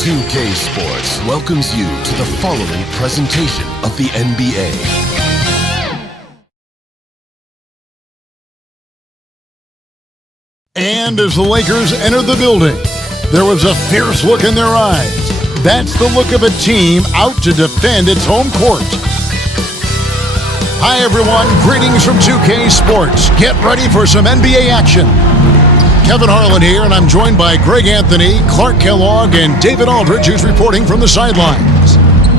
2K Sports welcomes you to the following presentation of the NBA. And as the Lakers entered the building, there was a fierce look in their eyes. That's the look of a team out to defend its home court. Hi everyone, greetings from 2K Sports. Get ready for some NBA action. Kevin Harlan here, and I'm joined by Greg Anthony, Clark Kellogg, and David Aldridge, who's reporting from the sidelines.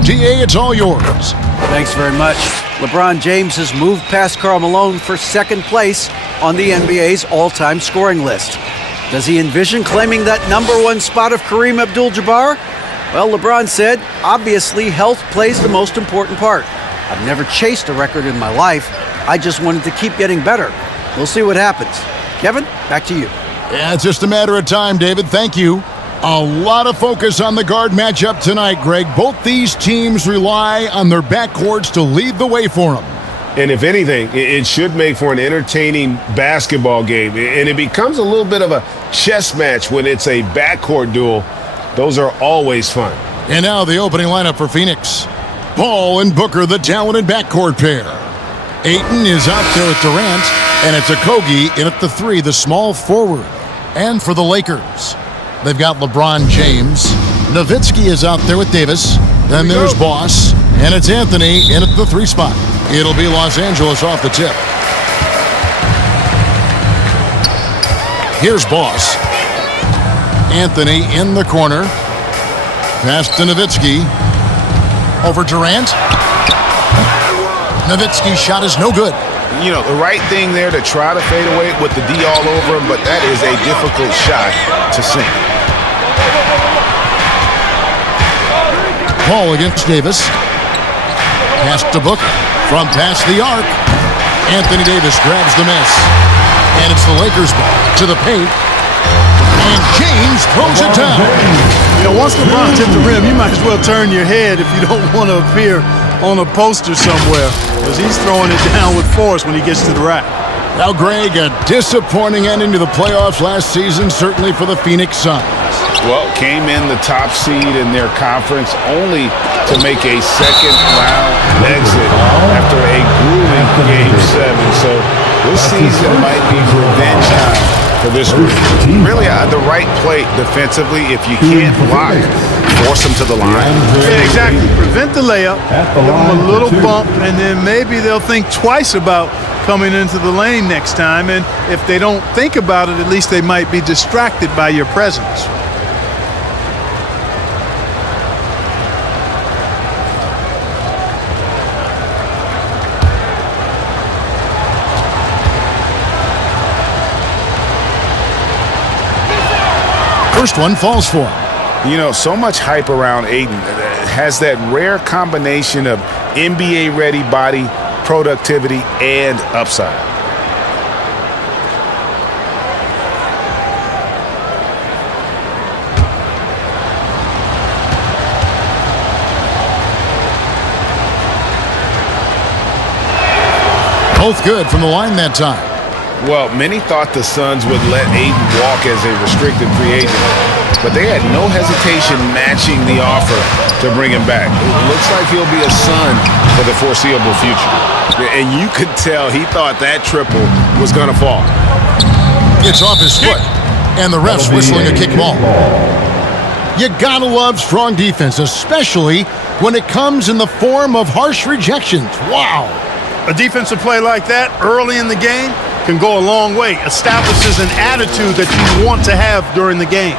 GA, it's all yours. Thanks very much. LeBron James has moved past Karl Malone for second place on the NBA's all-time scoring list. Does he envision claiming that number one spot of Kareem Abdul-Jabbar? Well, LeBron said, obviously health plays the most important part. I've never chased a record in my life. I just wanted to keep getting better. We'll see what happens. Kevin, back to you. Yeah, it's just a matter of time, David. Thank you. A lot of focus on the guard matchup tonight, Greg. Both these teams rely on their backcourts to lead the way for them. And if anything, it should make for an entertaining basketball game. And it becomes a little bit of a chess match when it's a backcourt duel. Those are always fun. And now the opening lineup for Phoenix. Paul and Booker, the talented backcourt pair. Ayton is out there with Durant, and it's Okogie in at the three, the small forward. And for the Lakers, they've got LeBron James. Nowitzki is out there with Davis. Then there's Boss, and it's Anthony in at the three spot. It'll be Los Angeles off the tip. Here's Boss. Anthony in the corner. Pass to Nowitzki. Over Durant. Nowitzki's shot is no good. You know, the right thing there to try to fade away with the D all over him, but that is a difficult shot to sink. Paul against Davis. Pass to Booker. From past the arc. Anthony Davis grabs the miss. And it's the Lakers ball to the paint. And James throws it down. You know, once LeBron's hit the rim, you might as well turn your head if you don't want to appear on a poster somewhere, because he's throwing it down with force when he gets to the rack. Now, Greg, a disappointing ending to the playoffs last season, certainly for the Phoenix Suns. Well, came in the top seed in their conference only to make a second-round exit after a grueling Game 7. So this season might be revenge time for this group. Really, the right play defensively. If you can't block, force them to the line. Yeah, exactly. Prevent the layup, give them a little bump, and then maybe they'll think twice about coming into the lane next time. And if they don't think about it, at least they might be distracted by your presence. First one falls for him. You know, so much hype around Ayton. Has that rare combination of NBA-ready body, productivity, and upside. Both good from the line that time. Well, many thought the Suns would let Ayton walk as a restricted free agent, but they had no hesitation matching the offer to bring him back. It looks like he'll be a Sun for the foreseeable future. And you could tell he thought that triple was going to fall. It's off his foot, and the ref's whistling a kick ball. You gotta love strong defense, especially when it comes in the form of harsh rejections. Wow. A defensive play like that early in the game can go a long way. Establishes an attitude that you want to have during the game.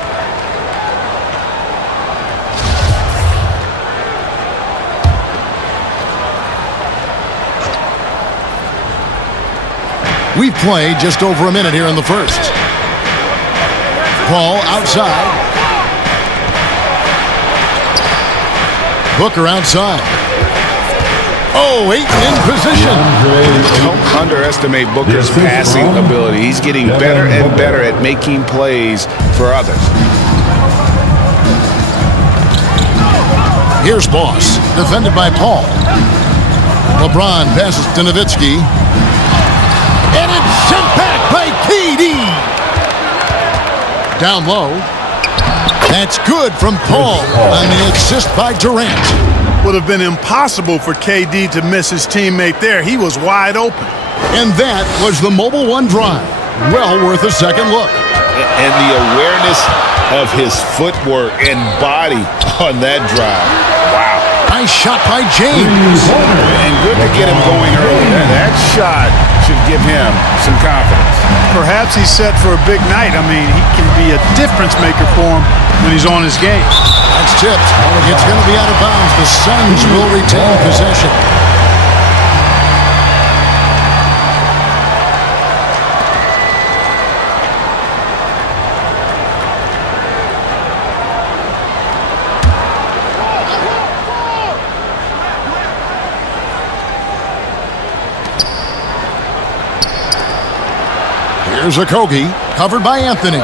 We've played just over a minute here in the first. Paul outside. Booker outside. Oh, Ayton in position. Don't underestimate Booker's passing ability. He's getting better and better at making plays for others. Here's Boss, defended by Paul. LeBron passes to Nowitzki. And it's sent back by KD. Down low. That's good from Paul on the assist by Durant. Would have been impossible for KD to miss his teammate there. He was wide open. And that was the Mobile One drive. Well worth a second look. And the awareness of his footwork and body on that drive. Wow. Nice shot by James. And good to get him going early. That shot should give him some confidence. Perhaps he's set for a big night. I mean, he can be a difference maker for him when he's on his game. That's tipped. It's going to be out of bounds. The Suns will retain possession. Here's Okogie, covered by Anthony.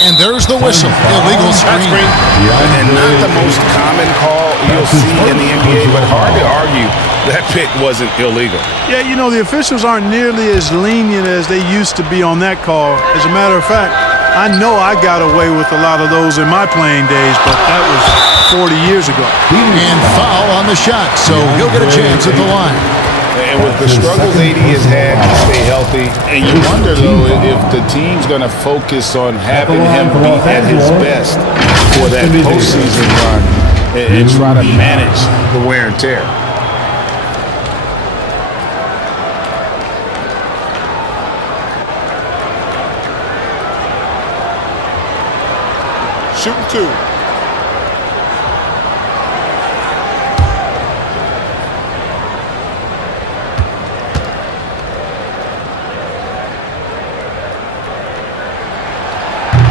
And there's the whistle. Illegal screen. And not the most common call you'll see in the NBA, but hard to argue that pick wasn't illegal. Yeah, you know, the officials aren't nearly as lenient as they used to be on that call. As a matter of fact, I know I got away with a lot of those in my playing days, but that was 40 years ago. And foul on the shot, so he'll get a chance at the line. And with the struggles AD has had to stay healthy, and you wonder, though, if the team's going to focus on having him be at his best for that postseason run and try to manage the wear and tear. Shooting two.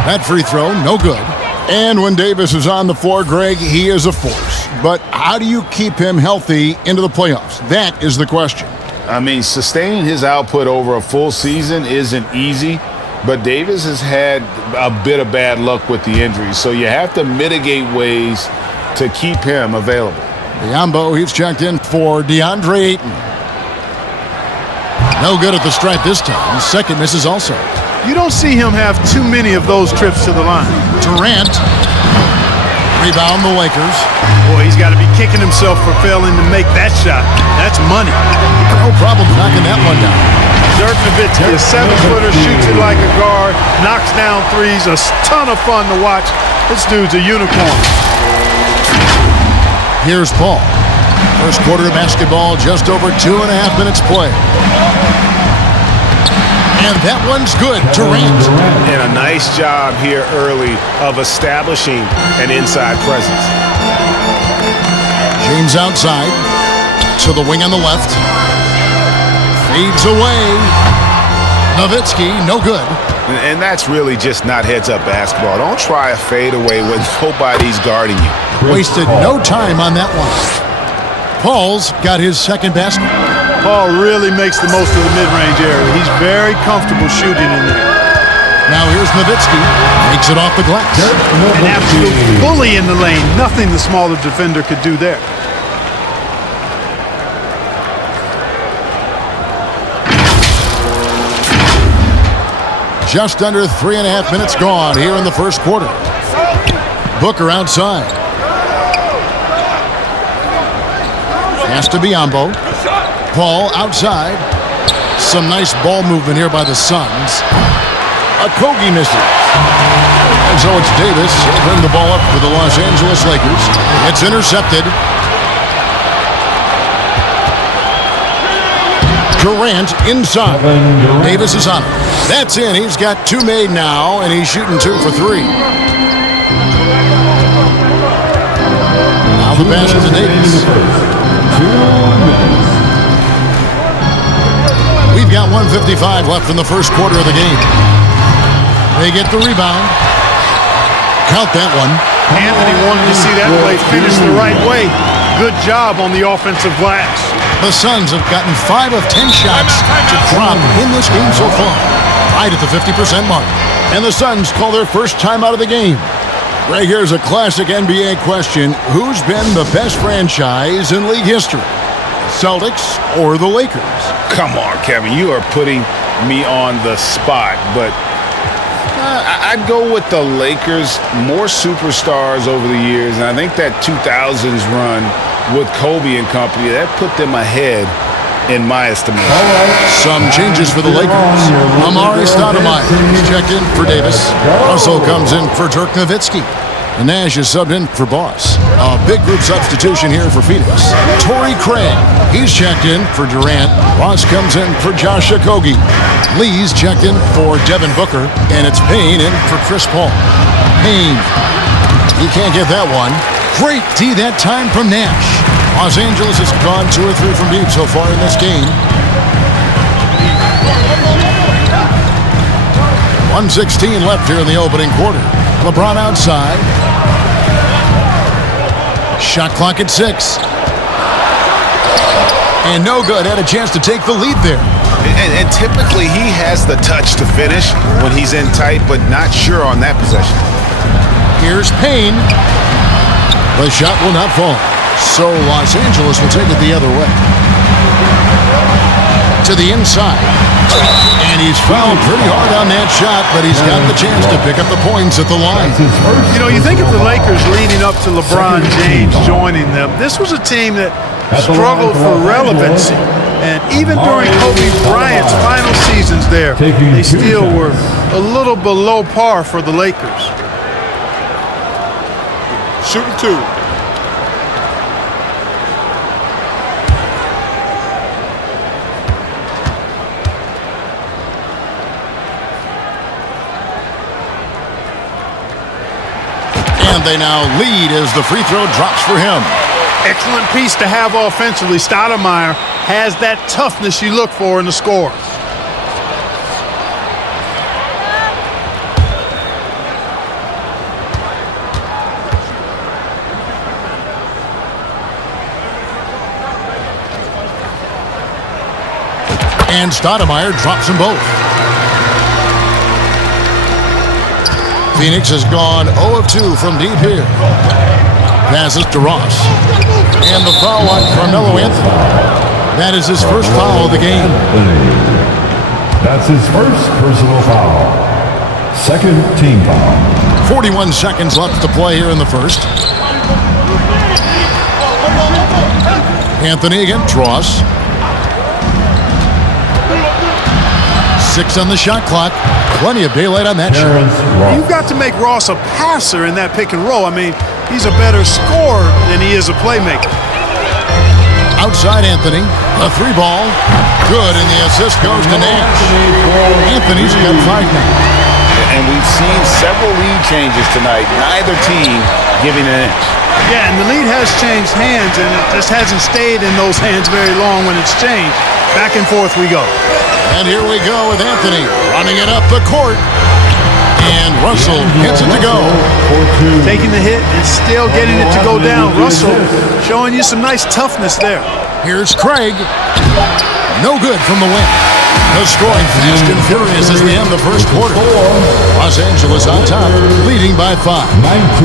That free throw, no good. And when Davis is on the floor, Greg, he is a force. But how do you keep him healthy into the playoffs? That is the question. I mean, sustaining his output over a full season isn't easy, but Davis has had a bit of bad luck with the injuries, so you have to mitigate ways to keep him available. Biyombo, he's checked in for DeAndre Ayton. No good at the stripe this time. Second misses also. You don't see him have too many of those trips to the line. Durant. Rebound the Lakers. Boy, he's got to be kicking himself for failing to make that shot. That's money. No problem knocking that one down. Dirk Nowitzki, a 7-footer, shoots it like a guard, knocks down threes, a ton of fun to watch. This dude's a unicorn. Here's Paul. First quarter of basketball, just over 2.5 minutes play. And that one's good. Durant. And a nice job here early of establishing an inside presence. James outside. To the wing on the left. Fades away. Nowitzki, no good. And that's really just not heads-up basketball. Don't try a fadeaway when nobody's guarding you. Wasted no time on that one. Paul's got his second basket. Paul really makes the most of the mid-range area. He's very comfortable shooting in there. Now here's Nowitzki. Makes it off the glass. An absolute bully in the lane. Nothing the smaller defender could do there. Just under 3.5 minutes gone here in the first quarter. Booker outside. Pass to Biyombo. Paul outside. Some nice ball movement here by the Suns. Okogie misses. And so it's Davis. He'll bring the ball up for the Los Angeles Lakers. It's intercepted. Durant inside. Davis is on it. That's in. He's got two made now, and he's shooting 2 for 3. Now the pass to Davis. We've got 1:55 left in the first quarter of the game. They get the rebound. Count that one. Anthony wanted to see that play finish the right way. Good job on the offensive glass. The Suns have gotten 5 of 10 shots to drop in this game so far. Right at the 50% mark. And the Suns call their first time out of the game. Right here's a classic NBA question. Who's been the best franchise in league history? Celtics or the Lakers? Come on, Kevin. You are putting me on the spot, but I I'd go with the Lakers. More superstars over the years, and I think that 2000s run with Kobe and company, that put them ahead in my estimation. Some changes for the Lakers. Amari Stoudemire is checked in for Davis. Russell comes in for Dirk Nowitzki. And Nash is subbed in for Boss. A big group substitution here for Phoenix. Torrey Craig, he's checked in for Durant. Ross comes in for Josh Okogie. Lee's checked in for Devin Booker. And it's Payne in for Chris Paul. Payne, he can't get that one. Great D that time from Nash. Los Angeles has gone 2 or 3 from deep so far in this game. 1:16 left here in the opening quarter. LeBron outside. Shot clock at 6. And no good. Had a chance to take the lead there. And typically he has the touch to finish when he's in tight, but not sure on that possession. Here's Payne. The shot will not fall. So Los Angeles will take it the other way. To the inside. And he's fouled pretty hard on that shot, but he's got the chance to pick up the points at the line. You know, you think of the Lakers leading up to LeBron James joining them. This was a team that struggled for relevancy. And even during Kobe Bryant's final seasons there, they still were a little below par for the Lakers. Shooting 2. And they now lead as the free throw drops for him. Excellent piece to have offensively. Stoudemire has that toughness you look for in the score. And Stoudemire drops them both. Phoenix has gone 0 of 2 from deep here. Passes to Ross. And the foul on Carmelo Anthony. That is his first foul of the game. That's his first personal foul. Second team foul. 41 seconds left to play here in the first. Anthony against Ross. 6 on the shot clock. Plenty of daylight on that shot. You've got to make Ross a passer in that pick and roll. I mean, he's a better scorer than he is a playmaker. Outside Anthony, a 3 ball. Good, and the assist goes to Nash. Anthony's got 5 now. And we've seen several lead changes tonight. Neither team giving an inch. Yeah, and the lead has changed hands, and it just hasn't stayed in those hands very long when it's changed. Back and forth we go. And here we go with Anthony running it up the court. And Russell gets it to go. Taking the hit and still getting it to go down. Russell showing you some nice toughness there. Here's Craig. No good from the wing. The scoring fast and furious as we end the first quarter. Los Angeles on top, leading by 5.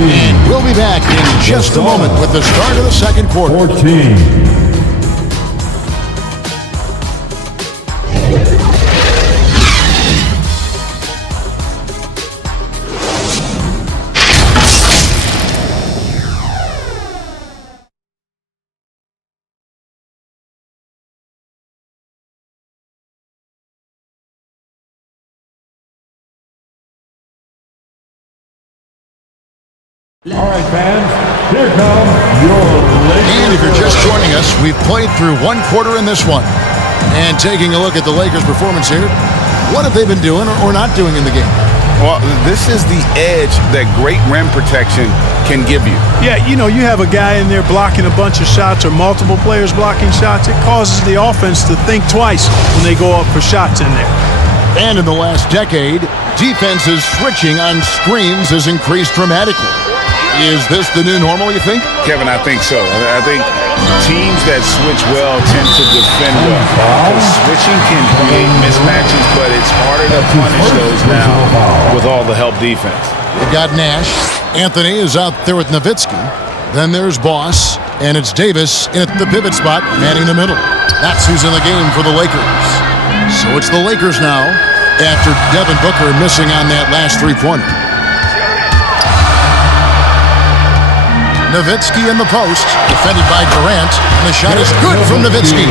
And we'll be back in just a moment with the start of the second quarter. 14. All right, fans, here come your Lakers. And if you're just joining us, we've played through one quarter in this one. And taking a look at the Lakers' performance here, what have they been doing or not doing in the game? Well, this is the edge that great rim protection can give you. Yeah, you know, you have a guy in there blocking a bunch of shots or multiple players blocking shots. It causes the offense to think twice when they go up for shots in there. And in the last decade, defenses switching on screens has increased dramatically. Is this the new normal, you think? Kevin, I think so. I think teams that switch well tend to defend well. Switching can create mismatches, but it's harder to punish those now with all the help defense. They've got Nash. Anthony is out there with Nowitzki. Then there's Boss, and it's Davis in at the pivot spot, manning the middle. That's who's in the game for the Lakers. So it's the Lakers now. after Devin Booker missing on that last three-pointer. Nowitzki in the post, defended by Durant, and the shot is good from Nowitzki.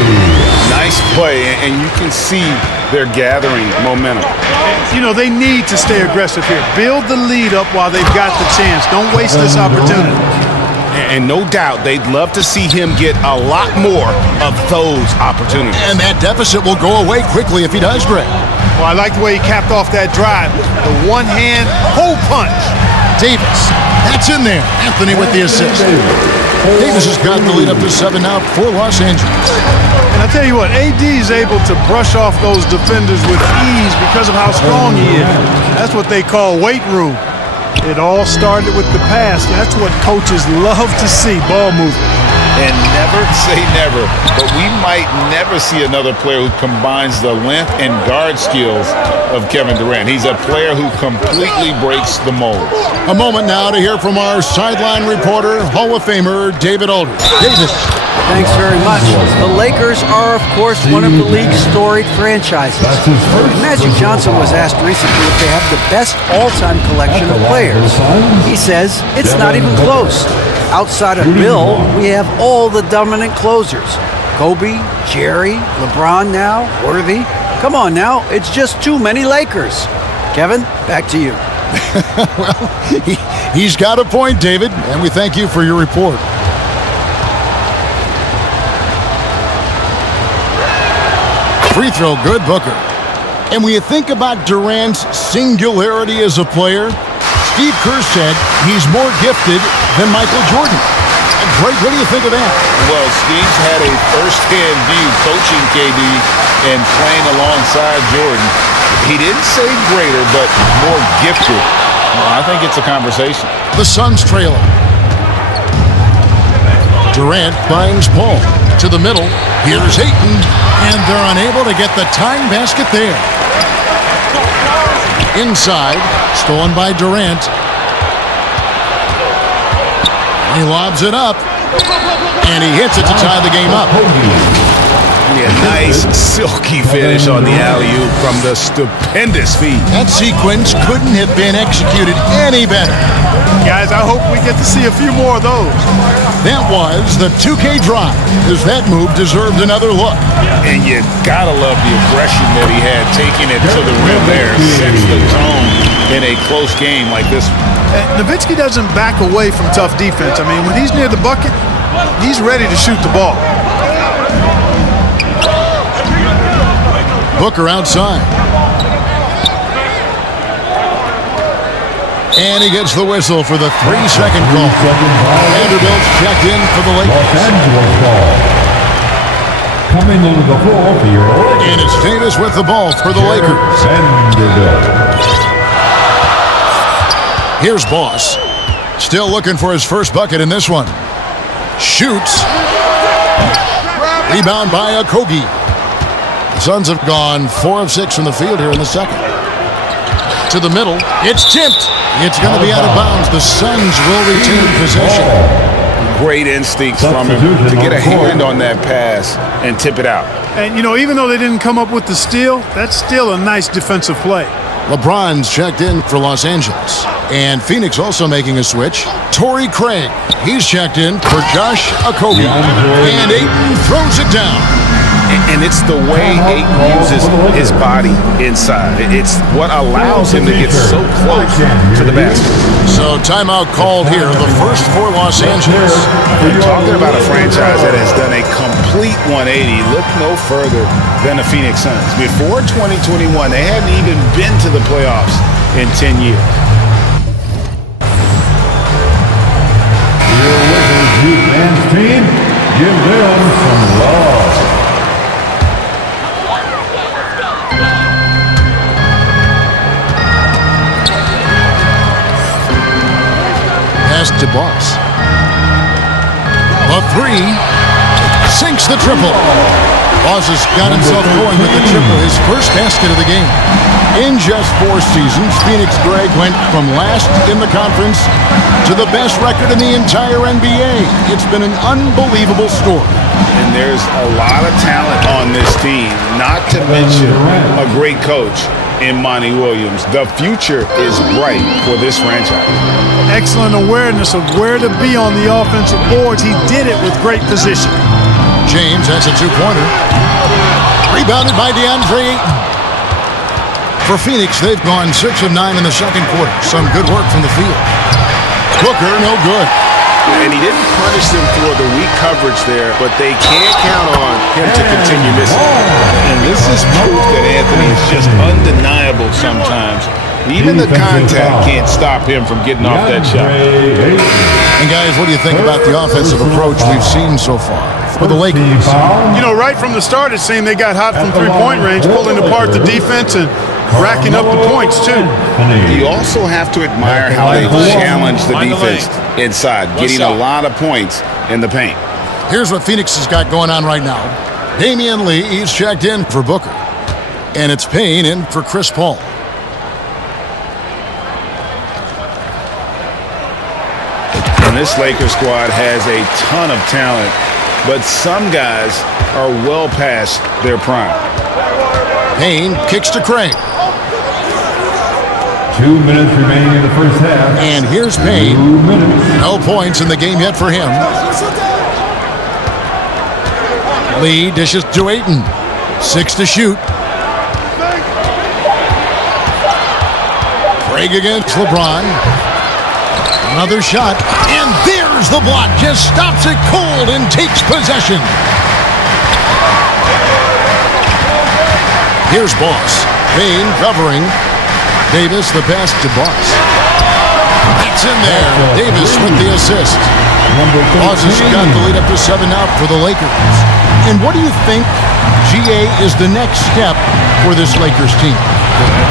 Nice play, and you can see they're gathering momentum. You know, they need to stay aggressive here. Build the lead up while they've got the chance. Don't waste this opportunity. And no doubt they'd love to see him get a lot more of those opportunities. And that deficit will go away quickly if he does, Greg. Well, I like the way he capped off that drive. The one-hand hole punch. Davis, that's in there. Anthony with the assist. Davis has gotten the lead up to 7 now for Los Angeles. And I tell you what, AD is able to brush off those defenders with ease because of how strong he is. That's what they call weight room. It all started with the pass. That's what coaches love to see, ball movement. And never say never, but we might never see another player who combines the length and guard skills of Kevin Durant. He's a player who completely breaks the mold. A moment now to hear from our sideline reporter, Hall of Famer David Aldridge. David. Thanks very much. The Lakers are, of course, one of the league's storied franchises. Magic Johnson was asked recently if they have the best all-time collection of players. He says it's not even close. Outside of Bill, we have all the dominant closers. Kobe, Jerry, LeBron now, Worthy. Come on now, it's just too many Lakers. Kevin, back to you. Well, he's got a point, David, and we thank you for your report. Free throw, good, Booker. And when you think about Durant's singularity as a player, Steve Kerr said he's more gifted than Michael Jordan. Greg, what do you think of that? Well, Steve's had a first-hand view coaching KD and playing alongside Jordan. He didn't say greater, but more gifted. Well, I think it's a conversation. The Suns trailing. Durant finds Paul to the middle. Here's Ayton, and they're unable to get the tying basket there. Inside, stolen by Durant. He lobs it up, and he hits it to tie the game up. Yeah, nice silky finish on the alley-oop from the stupendous feed. That sequence couldn't have been executed any better. Guys, I hope we get to see a few more of those. That was the 2K drive, as that move deserved another look. And you gotta love the aggression that he had taking it to the rim there. Sets the tone in a close game like this one. Nowitzki doesn't back away from tough defense. I mean, when he's near the bucket, he's ready to shoot the ball. Booker outside. And he gets the whistle for the 3-second call. Vanderbilt's checked in for the Lakers. Los Angeles ball. Coming onto the floor for your Lakers. And it's Davis with the ball for the Lakers. Vanderbilt. Here's Boss. Still looking for his first bucket in this one. Shoots. Rebound by Okogie. The Suns have gone 4 of 6 from the field here in the second. To the middle. It's tipped. It's going to be out of bounds. The Suns will retain possession. Great instincts from him to get a hand on that pass and tip it out. And, you know, even though they didn't come up with the steal, that's still a nice defensive play. LeBron's checked in for Los Angeles. And Phoenix also making a switch. Torrey Craig, he's checked in for Josh Okogie. And Ayton throws it down. And it's the way Ayton uses his body inside. It's what allows him to get so close to the basket. So timeout called here, the first for Los Angeles. We're talking about a franchise that has done a complete 180. Look no further than the Phoenix Suns. Before 2021, they hadn't even been to the playoffs in 10 years. Your Lakers youth dance team, give them some love. Pass to Boss. A 3. Sinks the triple. Boss has got himself going with the triple, his first basket of the game. In just 4 seasons, Phoenix Greg went from last in the conference to the best record in the entire NBA. It's been an unbelievable story. And there's a lot of talent on this team, not to mention a great coach. in Monty Williams. The future is bright for this franchise. Excellent awareness of where to be on the offensive boards. He did it with great position. James has a two-pointer. Rebounded by DeAndre Ayton. For Phoenix, they've gone 6 of 9 in the second quarter. Some good work from the field. Booker, no good. And he didn't punish them for the weak coverage there, but they can't count on him to continue missing. And this is proof that Anthony is just undeniable sometimes. Even the contact can't stop him from getting off that shot. And guys, what do you think about the offensive approach we've seen so far for the Lakers? You know, right from the start, it seemed they got hot from three-point range, pulling apart the defense and racking up the points, too. You also have to admire how they challenge the defense inside, getting a lot of points in the paint. Here's what Phoenix has got going on right now. Damian Lee, he's checked in for Booker. And it's Payne in for Chris Paul. And this Lakers squad has a ton of talent, but some guys are well past their prime. Payne kicks to Craig. 2 minutes remaining in the first half. And here's Payne. 2 minutes. No points in the game yet for him. Lee dishes to Ayton. 6 to shoot. Craig against LeBron. Another shot. And there's the block. Just stops it cold and takes possession. Here's Boss. Payne covering. Davis, the pass to Boss. It's in there. Davis with the assist. Boss has got the lead up to 7 now for the Lakers. And what do you think, GA, is the next step for this Lakers team?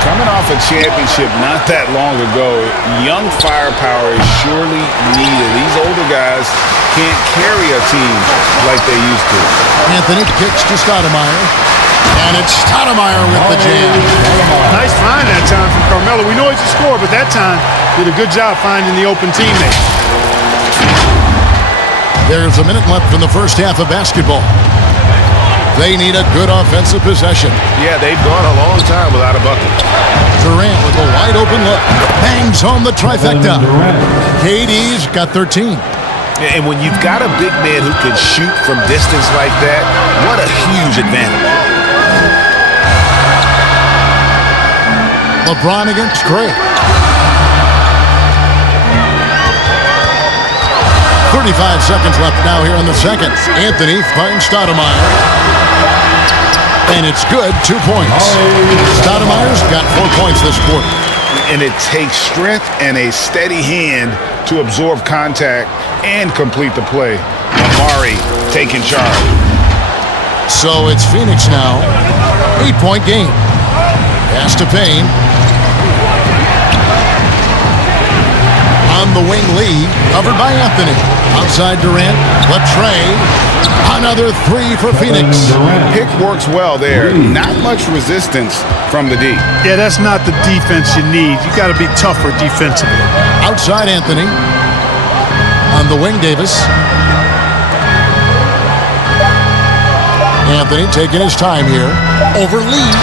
Coming off a championship not that long ago, young firepower is surely needed. These older guys can't carry a team like they used to. Anthony kicks to Stoudemire. And it's Stoudemire with the jam. Nice find that time from Carmelo. We know he's a scorer, but that time did a good job finding the open teammate. There's a minute left in the first half of basketball. They need a good offensive possession. Yeah, they've gone a long time without a bucket. Durant with a wide open look. Bangs home the trifecta. KD's got 13. And when you've got a big man who can shoot from distance like that, what a huge advantage. LeBron against Craig. 35 seconds left now here in the second. Anthony finds Stoudemire. And it's good, 2 points. Stoudemire's got 4 points this quarter. And it takes strength and a steady hand to absorb contact and complete the play. Amari taking charge. So it's Phoenix now. 8-point game. Pass to Payne. On the wing, Lee, covered by Anthony. Outside Durant, Latrey. Another 3 for Phoenix. Pick works well there. Not much resistance from the D. Yeah, that's not the defense you need. You got to be tougher defensively. Outside Anthony. On the wing, Davis. Anthony taking his time here. Over Lee.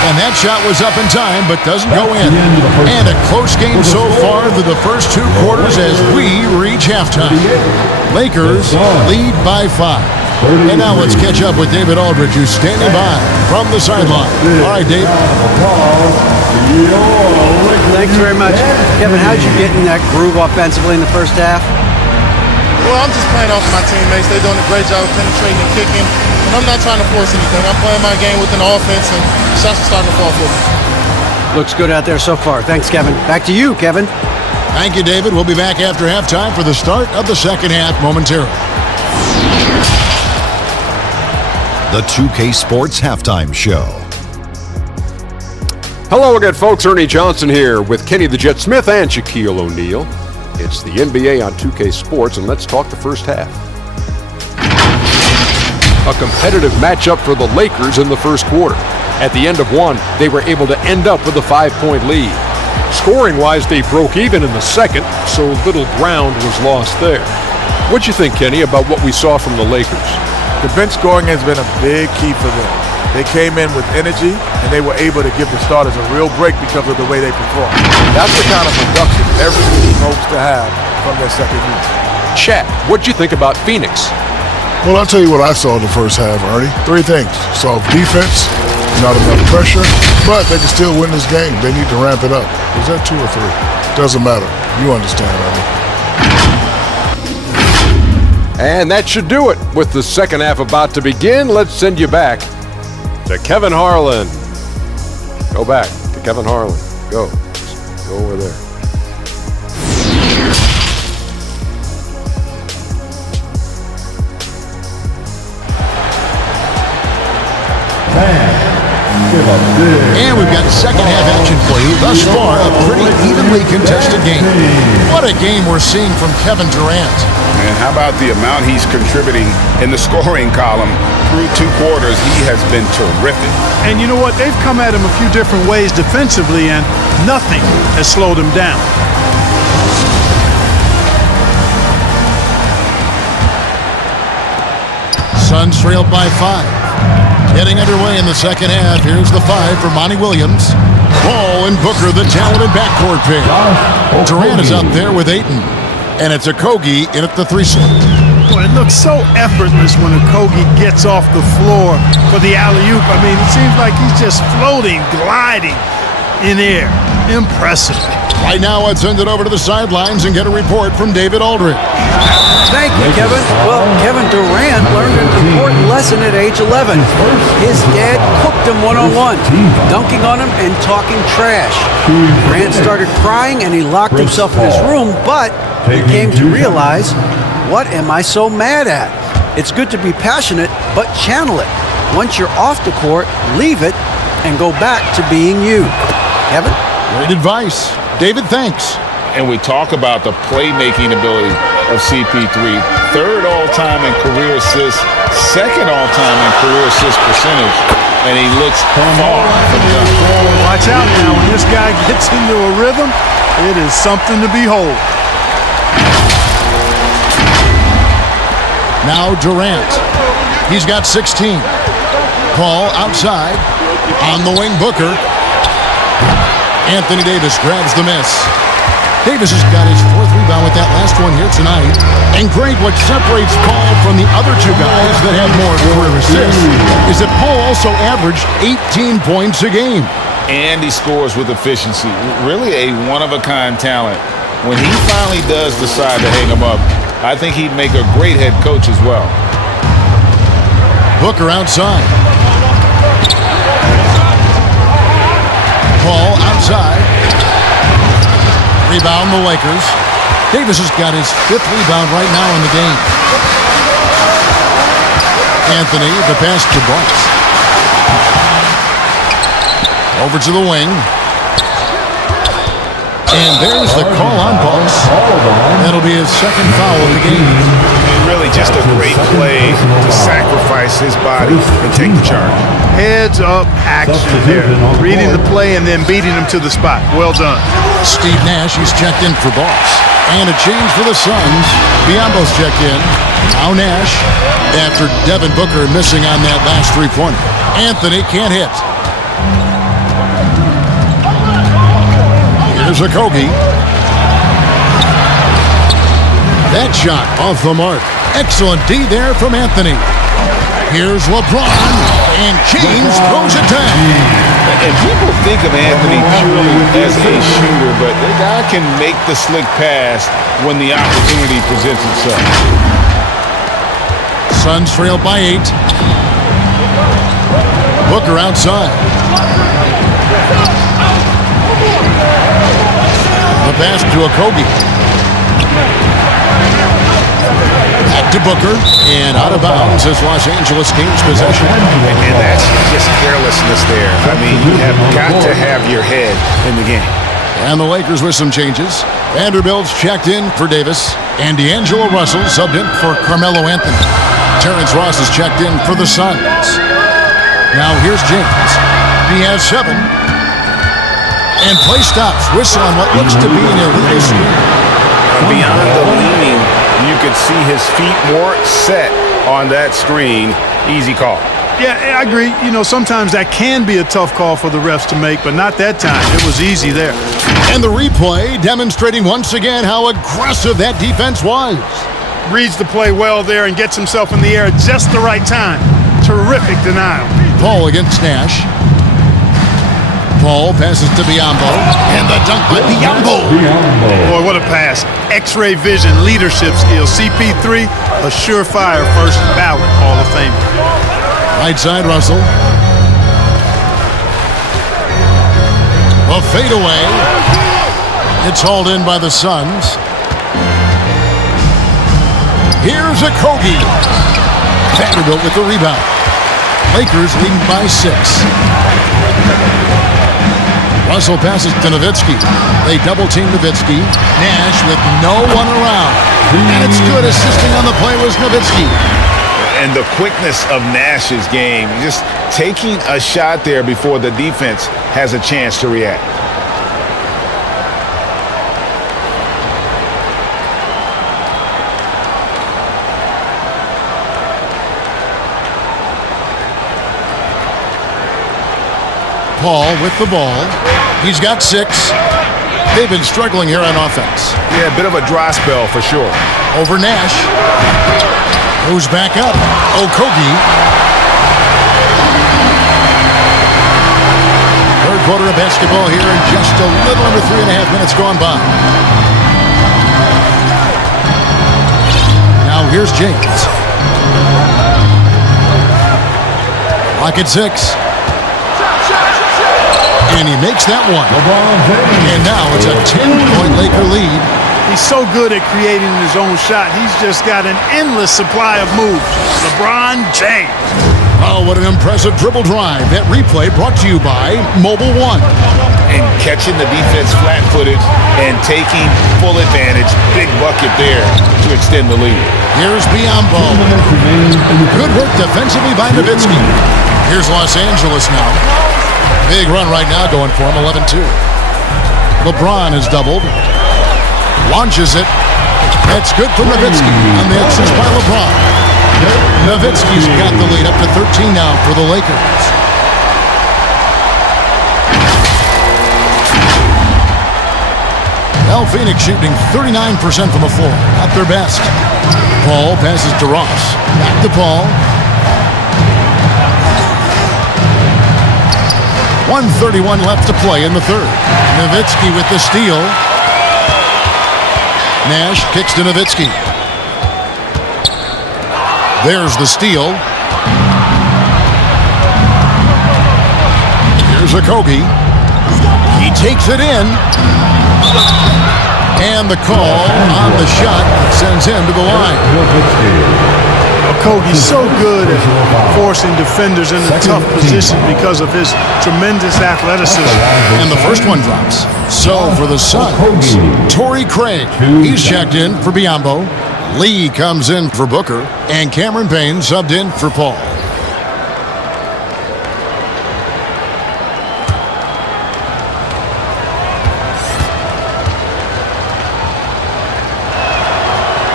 And that shot was up in time, but doesn't go in. And a close game so far through the first 2 quarters as we reach halftime. Lakers lead by 5. And now let's catch up with David Aldridge, who's standing by from the sideline. All right, Dave. Thanks very much. Kevin, how'd you get in that groove offensively in the first half? Well, I'm just playing off my teammates. They're doing a great job of penetrating and kicking. And I'm not trying to force anything. I'm playing my game within the offense, and shots are starting to fall for me. Looks good out there so far. Thanks, Kevin. Back to you, Kevin. Thank you, David. We'll be back after halftime for the start of the second half momentarily. The 2K Sports Halftime Show. Hello again, folks. Ernie Johnson here with Kenny the Jet Smith and Shaquille O'Neal. It's the NBA on 2K Sports, and let's talk the first half. A competitive matchup for the Lakers in the first quarter. At the end of one, they were able to end up with a 5-point lead. Scoring-wise, they broke even in the second, so little ground was lost there. What'd you think, Kenny, about what we saw from the Lakers? The bench scoring has been a big key for them. They came in with energy, and they were able to give the starters a real break because of the way they performed. That's the kind of production every team hopes to have from their second unit. Chad, what'd you think about Phoenix? Well, I'll tell you what I saw in the first half, Ernie. 3 things. Soft defense, not enough pressure, but they can still win this game. They need to ramp it up. Was that 2 or 3? Doesn't matter. You understand, Ernie. And that should do it. With the second half about to begin, let's send you back to Kevin Harlan. Go back to Kevin Harlan. Go. Go over there. And we've got second half action for you. Thus far, a pretty evenly contested game. What a game we're seeing from Kevin Durant. And how about the amount he's contributing in the scoring column through 2 quarters? He has been terrific. And you know what? They've come at him a few different ways defensively, and nothing has slowed him down. Suns trailed by 5. Getting underway in the second half. Here's the 5 for Monty Williams. Ball and Booker, the talented backcourt pair. Durant is up there with Ayton. And it's Okogie in at the 3 slot. Well, it looks so effortless when Okogie gets off the floor for the alley-oop. I mean, it seems like he's just floating, gliding in air. Impressive. Right now, let's send it over to the sidelines and get a report from David Aldridge. Thank you, Kevin. Well, Kevin Durant learned an important lesson at age 11. His dad cooked him one-on-one, dunking on him and talking trash. Durant started crying and he locked himself in his room, but he came to realize, what am I so mad at? It's good to be passionate, but channel it. Once you're off the court, leave it and go back to being you. Kevin? Great advice. David, thanks. And we talk about the playmaking ability of CP3. 3rd all-time in career assists, 2nd all-time in career assist percentage, and he looks far from done. Watch out now. When this guy gets into a rhythm, it is something to behold. Now Durant. He's got 16. Ball outside. On the wing, Booker. Anthony Davis grabs the miss. Davis has got his 4th rebound with that last one here tonight. And great, what separates Paul from the other 2 guys that have more career assists is that Paul also averaged 18 points a game. And he scores with efficiency. Really a one-of-a-kind talent. When he finally does decide to hang him up, I think he'd make a great head coach as well. Booker outside. Paul outside. Rebound the Lakers. Davis has got his 5th rebound right now in the game. Anthony, the pass to Bucks. Over to the wing. And there's the call on Bucks. That'll be his 2nd foul of the game. And really just a great play to sacrifice his body and take the charge. Heads up action there. Reading the play and then beating him to the spot. Well done. Steve Nash, he's checked in for Bucks. And a change for the Suns. Biyombo's checked in. Now Nash, after Devin Booker missing on that last 3-pointer. Anthony can't hit. Here's Okogie. That shot off the mark. Excellent D there from Anthony. Here's LeBron, and James throws it down. And people think of Anthony purely as a shooter, but the guy can make the slick pass when the opportunity presents itself. Suns trail by 8. Booker outside. The pass to Okogie. Back to Booker, and out of bounds as Los Angeles gains possession. And that's just carelessness there. I mean, you have got to have your head in the game. And the Lakers with some changes. Vanderbilt's checked in for Davis, and D'Angelo Russell subbed in for Carmelo Anthony. Terrence Ross is checked in for the Suns. Now here's James. He has 7. And play stops. Whistle on what looks to be an illegal screen. Beyond the leaning, you could see his feet more set on that screen. Easy call. Yeah, I agree. You know, sometimes that can be a tough call for the refs to make, but not that time. It was easy there. And the replay demonstrating once again how aggressive that defense was. Reads the play well there and gets himself in the air at just the right time. Terrific denial. Paul against Nash. Paul passes to Biyombo, and the dunk by Biyombo. Boy, what a pass. X-ray vision, leadership skills. CP3, a surefire first ballot Hall of Famer. Right side, Russell. A fadeaway. It's hauled in by the Suns. Here's Okogie. Vanderbilt with the rebound. Lakers leading by 6. Russell passes to Nowitzki. They double-team Nowitzki. Nash with no one around. And it's good. Assisting on the play was Nowitzki. And the quickness of Nash's game, just taking a shot there before the defense has a chance to react. Paul with the ball. He's got 6. They've been struggling here on offense. Yeah, a bit of a dry spell for sure. Over Nash. Goes back up. Okogie. Third quarter of basketball here and just a little under 3.5 minutes gone by. Now here's James. Lock at 6. And he makes that one. And now it's a 10-point Laker lead. He's so good at creating his own shot. He's just got an endless supply of moves. LeBron James. Oh, what an impressive dribble drive. That replay brought to you by Mobile One. And catching the defense flat-footed and taking full advantage. Big bucket there to extend the lead. Here's Biyombo. Good work defensively by Nowitzki. Here's Los Angeles now. Big run right now going for him, 11-2. LeBron is doubled. Launches it. That's good for Nowitzki. And the assist by LeBron. Nowitzki's got the lead up to 13 now for the Lakers. Well, Phoenix shooting 39% from the floor. At their best. Paul passes to Ross. Back to Paul. 1:31 left to play in the third. Nowitzki with the steal. Nash kicks to Nowitzki. There's the steal. Here's Okogie. He takes it in. And the call on the shot sends him to the line. Okogie's so good at forcing defenders into tough positions because of his tremendous athleticism. And the first one drops. So for the Suns, Torrey Craig. He's checked in for Biyombo. Lee comes in for Booker. And Cameron Payne subbed in for Paul.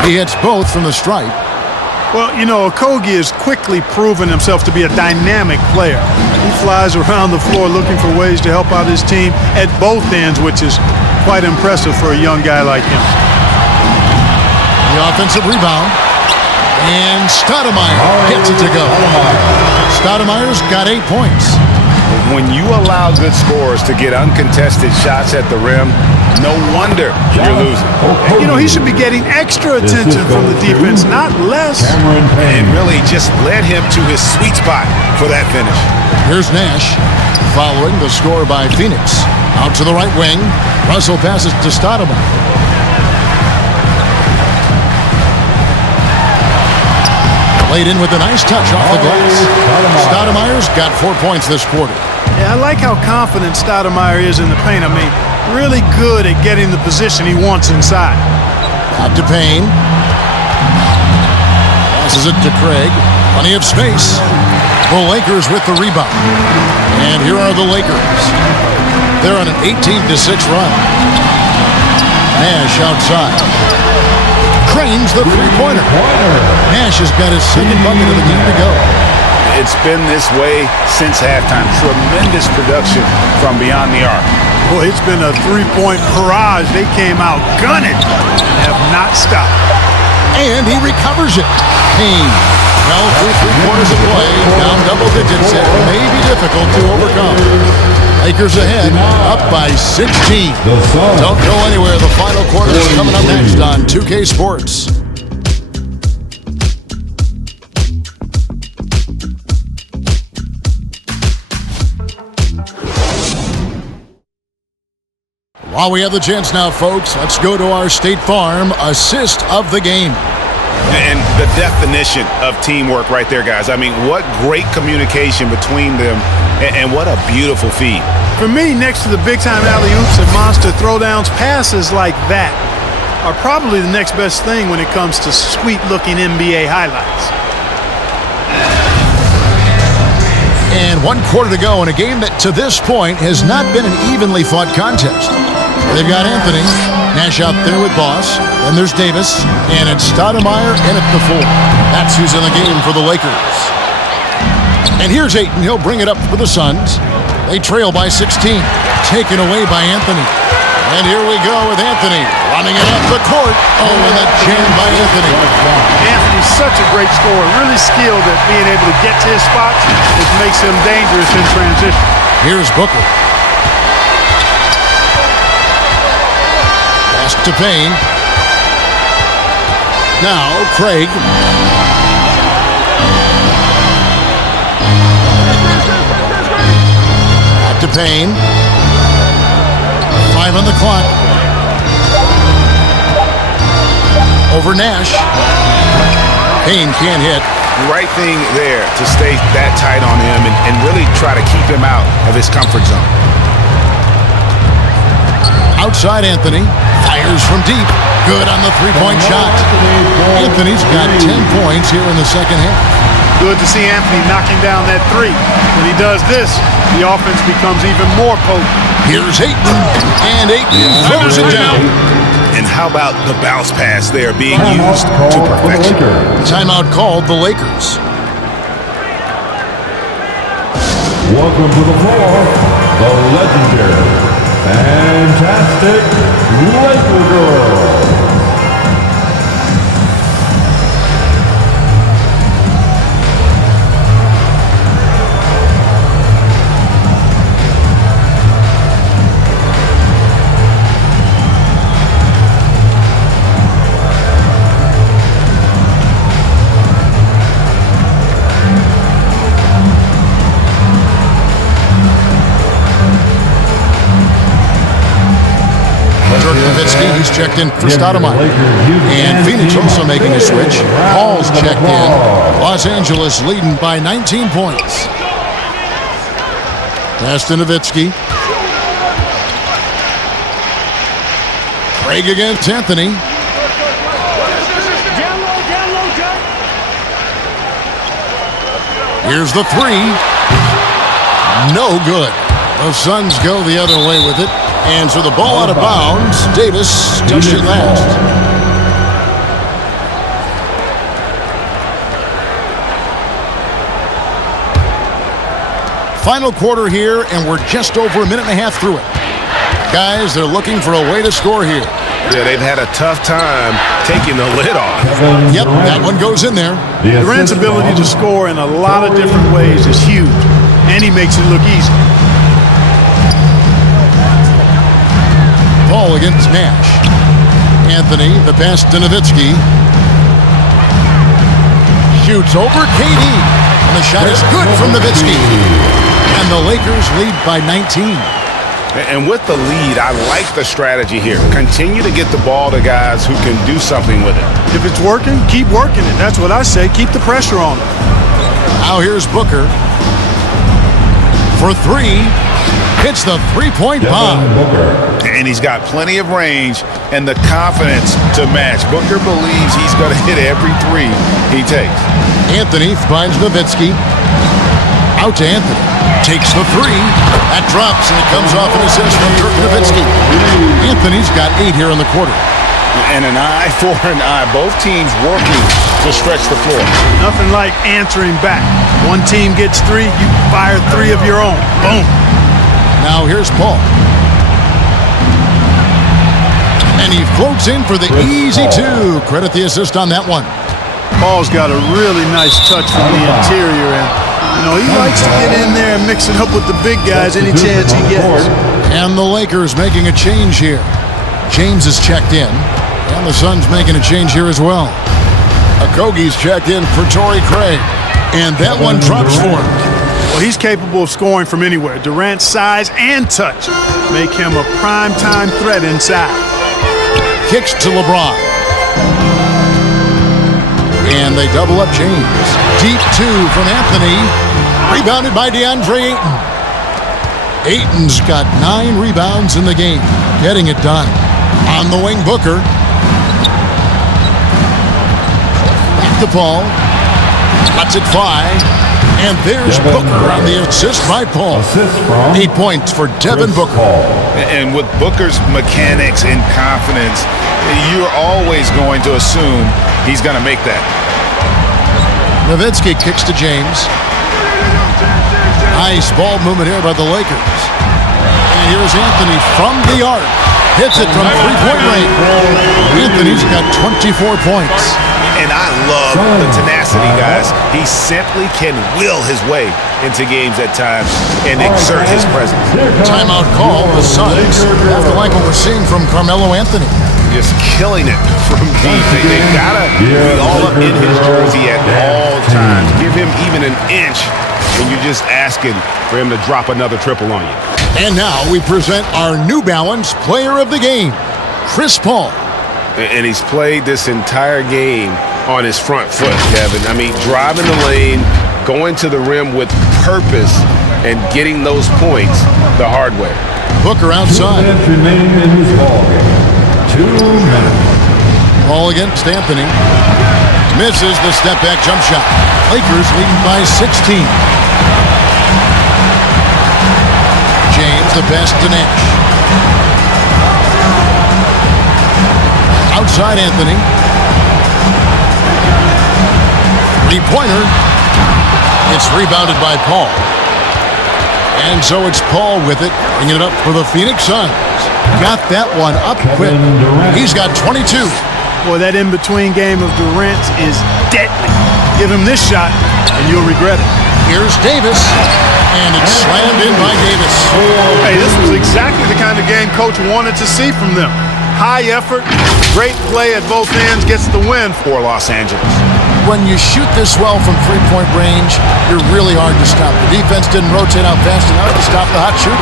He hits both from the stripe. Well, you know, Okogie has quickly proven himself to be a dynamic player. He flies around the floor looking for ways to help out his team at both ends, which is quite impressive for a young guy like him. The offensive rebound. And Stoudemire gets it to go. Stoudemire's got 8 points. When you allow good scorers to get uncontested shots at the rim, no wonder you're losing. You know, he should be getting extra attention from the defense, not less. And really just led him to his sweet spot for that finish. Here's Nash following the score by Phoenix. Out to the right wing. Russell passes to Stoudemire. Laid in with a nice touch off the glass. Stoudemire's got 4 points this quarter. Yeah, I like how confident Stoudemire is in the paint. I mean, really good at getting the position he wants inside. Out to Payne. Passes it to Craig. Plenty of space. The Lakers with the rebound. And here are the Lakers. They're on an 18-6 run. Nash outside. Cranes the three-pointer. Nash has got his second bucket of the game to go. It's been this way since halftime. Tremendous production from beyond the arc. Boy, it's been a three-point barrage. They came out gunning and have not stopped. And he recovers it. Payne, well, through 3 quarters of play, down double digits. It may be difficult to overcome. Lakers ahead, up by 16. Don't go anywhere. The final quarter is coming up next on 2K Sports. While we have the chance now, folks, let's go to our State Farm assist of the game. And the definition of teamwork right there, guys. I mean, what great communication between them, and what a beautiful feed. For me, next to the big-time alley-oops and monster throwdowns, passes like that are probably the next best thing when it comes to sweet-looking NBA highlights. And 1 quarter to go in a game that, to this point, has not been an evenly fought contest. They've got Anthony, Nash out there with Boss, then there's Davis, and it's Stoudemire in at the 4. That's who's in the game for the Lakers. And here's Ayton. He'll bring it up for the Suns. They trail by 16, taken away by Anthony. And here we go with Anthony running it up the court. Oh, and the jam by Anthony. Anthony's such a great scorer, really skilled at being able to get to his spots, which makes him dangerous in transition. Here's Booker. Pass to Payne. Now Craig. Back to Payne. 5 on the clock. Over Nash. Payne can't hit. Right thing there to stay that tight on him and really try to keep him out of his comfort zone. Outside Anthony. Fires from deep. Good on the three-point shot. Anthony's got 10 points here in the second half. Good to see Anthony knocking down that three. When he does this, the offense becomes even more potent. Here's Ayton, and Ayton throws it down. And how about the bounce pass there being used to perfection? Timeout called the Lakers. Welcome to the floor, the legendary, fantastic Laker Girls. He's checked in for Stoudemire. And Phoenix also making a switch. Paul's checked in. Los Angeles leading by 19 points. Pass to Nowitzki. Craig against Anthony. Here's the 3. No good. The Suns go the other way with it. And so the ball out of bounds. Davis touched it last. Final quarter here, and we're just over a minute and a half through it. Guys, they're looking for a way to score here. Yeah, they've had a tough time taking the lid off. Yep, that one goes in there. Durant's ability to score in a lot of different ways is huge, and he makes it look easy. Paul against Nash. Anthony, the pass to Nowitzki. Shoots over KD. And the shot is good from Nowitzki. And the Lakers lead by 19. And with the lead, I like the strategy here. Continue to get the ball to guys who can do something with it. If it's working, keep working it. That's what I say. Keep the pressure on him. Now here's Booker. For 3. Hits the three-point bomb. And he's got plenty of range and the confidence to match. Booker believes he's going to hit every 3 he takes. Anthony finds Nowitzki. Out to Anthony. Takes the 3. That drops, and it comes off an assist from Dirk Nowitzki. Anthony's got 8 here in the quarter. And an eye for an eye. Both teams working to stretch the floor. Nothing like answering back. One team gets 3, you fire 3 of your own. Boom. Now here's Paul. And he floats in for the easy 2. Credit the assist on that one. Paul's got a really nice touch from the interior, and he likes to get in there and mix it up with the big guys any chance he gets. And the Lakers making a change here. James is checked in, and the Suns making a change here as well. Okogie's checked in for Torrey Craig, and that one drops for him. Well, he's capable of scoring from anywhere. Durant's size and touch make him a prime-time threat inside. Kicks to LeBron. And they double up James. Deep 2 from Anthony. Rebounded by DeAndre Ayton. Ayton's got 9 rebounds in the game. Getting it done. On the wing, Booker. Back to Paul. Lets it fly. And there's Booker on the assist by Paul. 8 points for Devin Booker. And with Booker's mechanics and confidence, you're always going to assume he's going to make that. Nowitzki kicks to James. Nice ball movement here by the Lakers. And here's Anthony from the arc. Hits it from 3-point range. Anthony's got 24 points. And I love the tenacity, guys. He simply can will his way into games at times and exert his presence. Timeout call, the Suns. After like what we're seeing from Carmelo Anthony. Just killing it from deep. They gotta be all up in his jersey at all times. Give him even an inch when you're just asking for him to drop another triple on you. And now we present our New Balance Player of the Game, Chris Paul. And he's played this entire game on his front foot, Kevin. I mean, driving the lane, going to the rim with purpose, and getting those points the hard way. Booker outside. 2 minutes remaining in this ballgame. 2 minutes. Ball against Anthony. Misses the step-back jump shot. Lakers leading by 16. James, the pass to Nash. Outside Anthony. Three-pointer. It's rebounded by Paul. And so it's Paul with it, bringing it up for the Phoenix Suns. Got that one up quick. He's got 22. Boy, that in-between game of Durant's is deadly. Give him this shot, and you'll regret it. Here's Davis, and it's slammed in by Davis. Hey, this was exactly the kind of game Coach wanted to see from them. High effort, great play at both ends, gets the win for Los Angeles. When you shoot this well from three-point range, you're really hard to stop. The defense didn't rotate out fast enough to stop the hot shooter.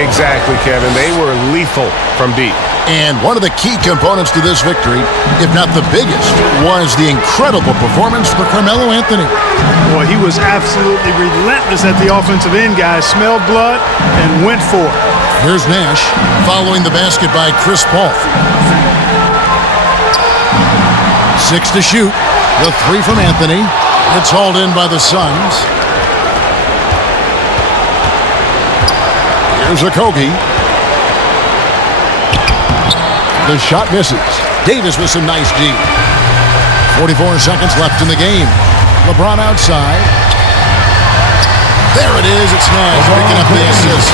Exactly, Kevin. They were lethal from deep. And one of the key components to this victory, if not the biggest, was the incredible performance for Carmelo Anthony. Boy, he was absolutely relentless at the offensive end, guys. Smelled blood and went for it. Here's Nash following the basket by Chris Paul. 6 to shoot. The 3 from Anthony. It's hauled in by the Suns. Here's Okogie. The shot misses. Davis with some nice D. 44 seconds left in the game. LeBron outside. There it is. It's Nash picking up the assist.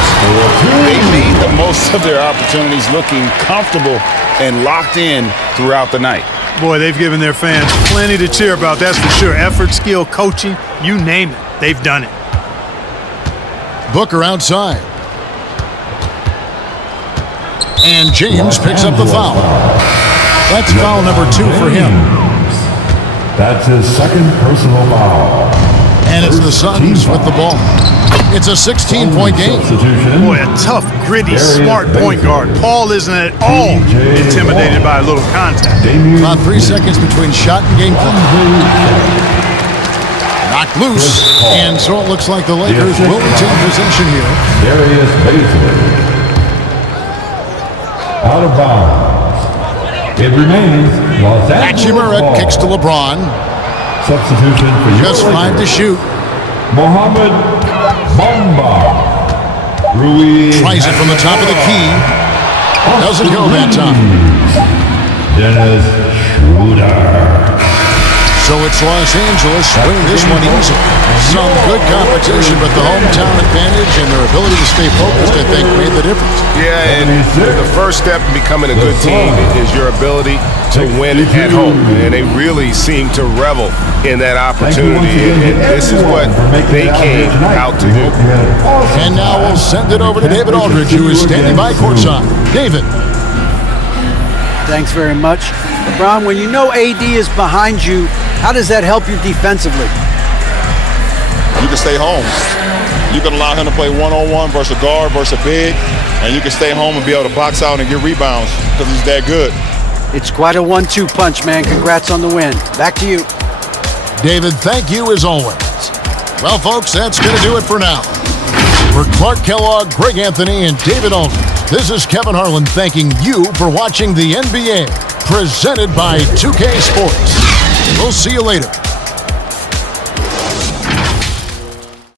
They made the most of their opportunities, looking comfortable and locked in throughout the night. Boy, they've given their fans plenty to cheer about, that's for sure. Effort, skill, coaching, you name it. They've done it. Booker outside. And James picks up the foul. That's foul number 2 for him. That's his second personal foul. And it's the Suns with the ball. It's a 16-point game. Boy, a tough, gritty, smart point guard. Paul isn't at all intimidated by a little contact. About 3 seconds between shot and game clock. Knocked loose. And so it looks like the Lakers will retain possession here. Darius Bazley. Out of bounds. It remains Los Angeles. Hachimura kicks to LeBron. Substitution for just 5 to shoot. Mohamed Bamba. Rui tries it from the top of the key. Doesn't go that time. Dennis Schroeder. Los Angeles winning this one easily. Some good competition, but the hometown advantage and their ability to stay focused, I think, made the difference. Yeah, and the first step in becoming a good team is your ability to win at home. And they really seem to revel in that opportunity. And this is what they came out to do. And now we'll send it over to David Aldridge, who is standing by courtside. David. Thanks very much. LeBron, when you know AD is behind you, how does that help you defensively? You can stay home. You can allow him to play one-on-one versus a guard versus a big, and you can stay home and be able to box out and get rebounds because he's that good. It's quite a 1-2 punch, man. Congrats on the win. Back to you. David, thank you as always. Well, folks, that's going to do it for now. For Clark Kellogg, Greg Anthony, and David Aldridge, this is Kevin Harlan thanking you for watching the NBA, presented by 2K Sports. We'll see you later.